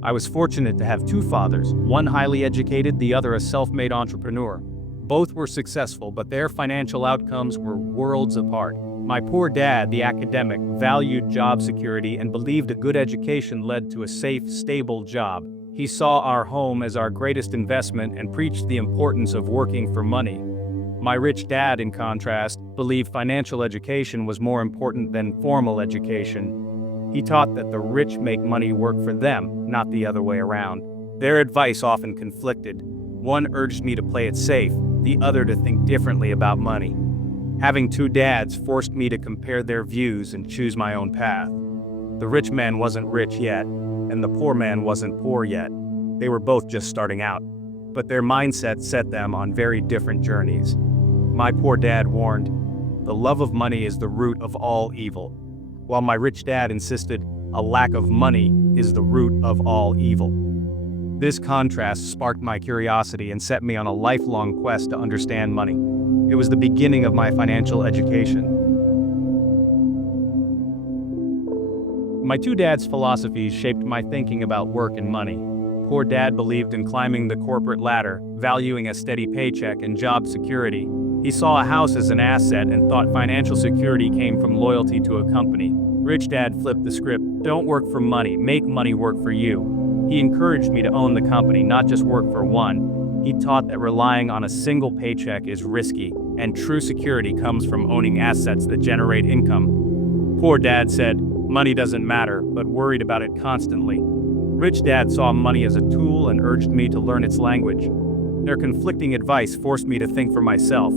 I was fortunate to have two fathers, one highly educated, the other a self-made entrepreneur. Both were successful, but their financial outcomes were worlds apart. My poor dad, the academic, valued job security and believed a good education led to a safe, stable job. He saw our home as our greatest investment and preached the importance of working for money. My rich dad, in contrast, believed financial education was more important than formal education. He taught that the rich make money work for them, not the other way around. Their advice often conflicted. One urged me to play it safe, the other to think differently about money. Having two dads forced me to compare their views and choose my own path. The rich man wasn't rich yet, and the poor man wasn't poor yet. They were both just starting out, but their mindset set them on very different journeys. My poor dad warned, "The love of money is the root of all evil," while my rich dad insisted, "A lack of money is the root of all evil." This contrast sparked my curiosity and set me on a lifelong quest to understand money. It was the beginning of my financial education. My two dads' philosophies shaped my thinking about work and money. Poor dad believed in climbing the corporate ladder, valuing a steady paycheck and job security. He saw a house as an asset and thought financial security came from loyalty to a company. Rich dad flipped the script, "Don't work for money, make money work for you." He encouraged me to own the company, not just work for one. He taught that relying on a single paycheck is risky, and true security comes from owning assets that generate income. Poor dad said, "Money doesn't matter," but worried about it constantly. Rich dad saw money as a tool and urged me to learn its language. Their conflicting advice forced me to think for myself.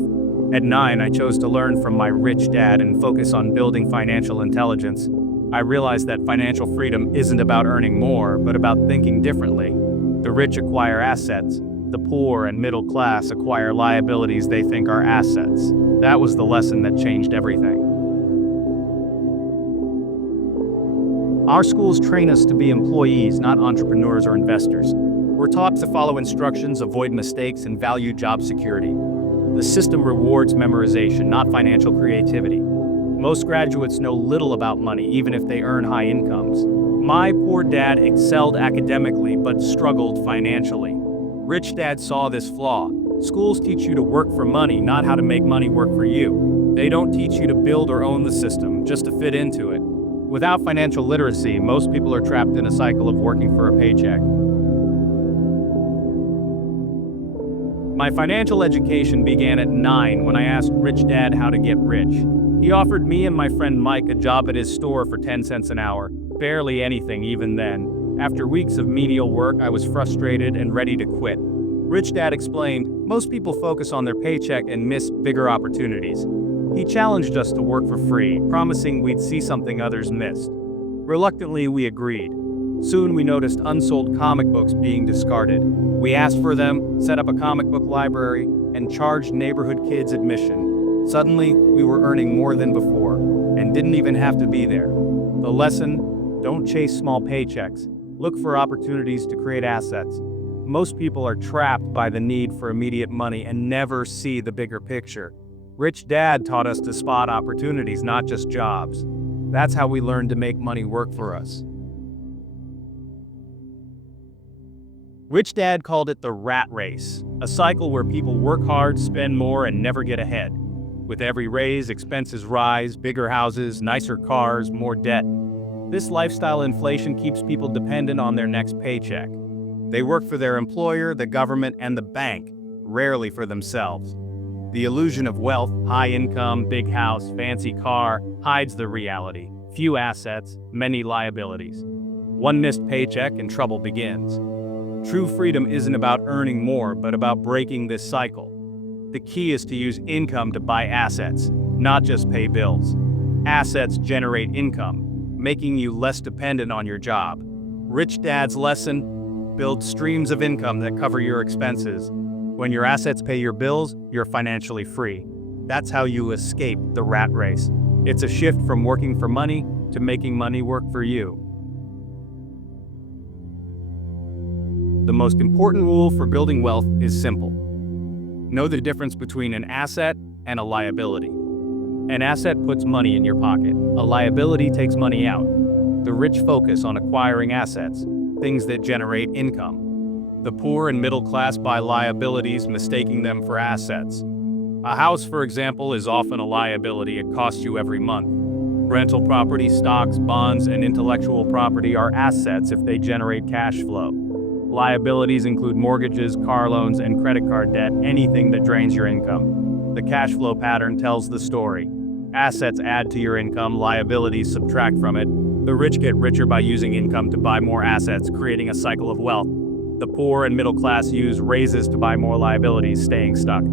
At 9, I chose to learn from my rich dad and focus on building financial intelligence. I realized that financial freedom isn't about earning more, but about thinking differently. The rich acquire assets. The poor and middle class acquire liabilities they think are assets. That was the lesson that changed everything. Our schools train us to be employees, not entrepreneurs or investors. We're taught to follow instructions, avoid mistakes, and value job security. The system rewards memorization, not financial creativity. Most graduates know little about money, even if they earn high incomes. My poor dad excelled academically, but struggled financially. Rich dad saw this flaw. Schools teach you to work for money, not how to make money work for you. They don't teach you to build or own the system, just to fit into it. Without financial literacy, most people are trapped in a cycle of working for a paycheck. My financial education began at 9 when I asked Rich Dad how to get rich. He offered me and my friend Mike a job at his store for 10 cents an hour, barely anything even then. After weeks of menial work, I was frustrated and ready to quit. Rich Dad explained, "Most people focus on their paycheck and miss bigger opportunities." He challenged us to work for free, promising we'd see something others missed. Reluctantly, we agreed. Soon we noticed unsold comic books being discarded. We asked for them, set up a comic book library, and charged neighborhood kids admission. Suddenly, we were earning more than before, and didn't even have to be there. The lesson: don't chase small paychecks. Look for opportunities to create assets. Most people are trapped by the need for immediate money and never see the bigger picture. Rich Dad taught us to spot opportunities, not just jobs. That's how we learned to make money work for us. Rich Dad called it the rat race, a cycle where people work hard, spend more, and never get ahead. With every raise, expenses rise, bigger houses, nicer cars, more debt. This lifestyle inflation keeps people dependent on their next paycheck. They work for their employer, the government, and the bank, rarely for themselves. The illusion of wealth, high income, big house, fancy car, hides the reality. Few assets, many liabilities. One missed paycheck and trouble begins. True freedom isn't about earning more, but about breaking this cycle. The key is to use income to buy assets, not just pay bills. Assets generate income, making you less dependent on your job. Rich Dad's lesson: build streams of income that cover your expenses. When your assets pay your bills, you're financially free. That's how you escape the rat race. It's a shift from working for money to making money work for you. The most important rule for building wealth is simple. Know the difference between an asset and a liability. An asset puts money in your pocket. A liability takes money out. The rich focus on acquiring assets. things that generate income. The poor and middle class buy liabilities, mistaking them for assets. A house, for example, is often a liability. It costs you every month. Rental property, stocks, bonds, and intellectual property are assets if they generate cash flow. Liabilities include mortgages, car loans, and credit card debt, anything that drains your income. The cash flow pattern tells the story. Assets add to your income, liabilities subtract from it. The rich get richer by using income to buy more assets, creating a cycle of wealth. The poor and middle class use raises to buy more liabilities, staying stuck.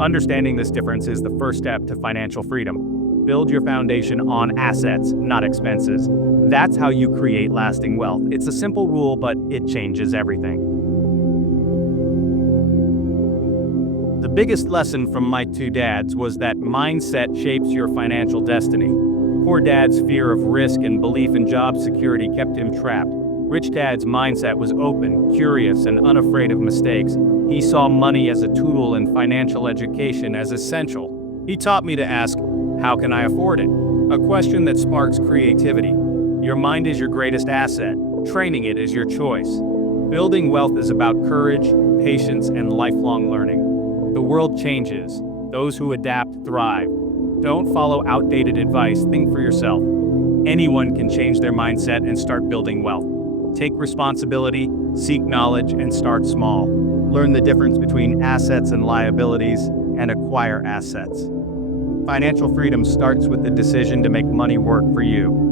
Understanding this difference is the first step to financial freedom. Build your foundation on assets, not expenses. That's how you create lasting wealth. It's a simple rule, but it changes everything. The biggest lesson from my two dads was that mindset shapes your financial destiny. Poor dad's fear of risk and belief in job security kept him trapped. Rich dad's mindset was open, curious, and unafraid of mistakes. He saw money as a tool and financial education as essential. He taught me to ask, how can I afford it? A question that sparks creativity. Your mind is your greatest asset. Training it is your choice. Building wealth is about courage, patience, and lifelong learning. The world changes. Those who adapt thrive. Don't follow outdated advice. Think for yourself. Anyone can change their mindset and start building wealth. Take responsibility, seek knowledge, and start small. Learn the difference between assets and liabilities, and acquire assets. Financial freedom starts with the decision to make money work for you.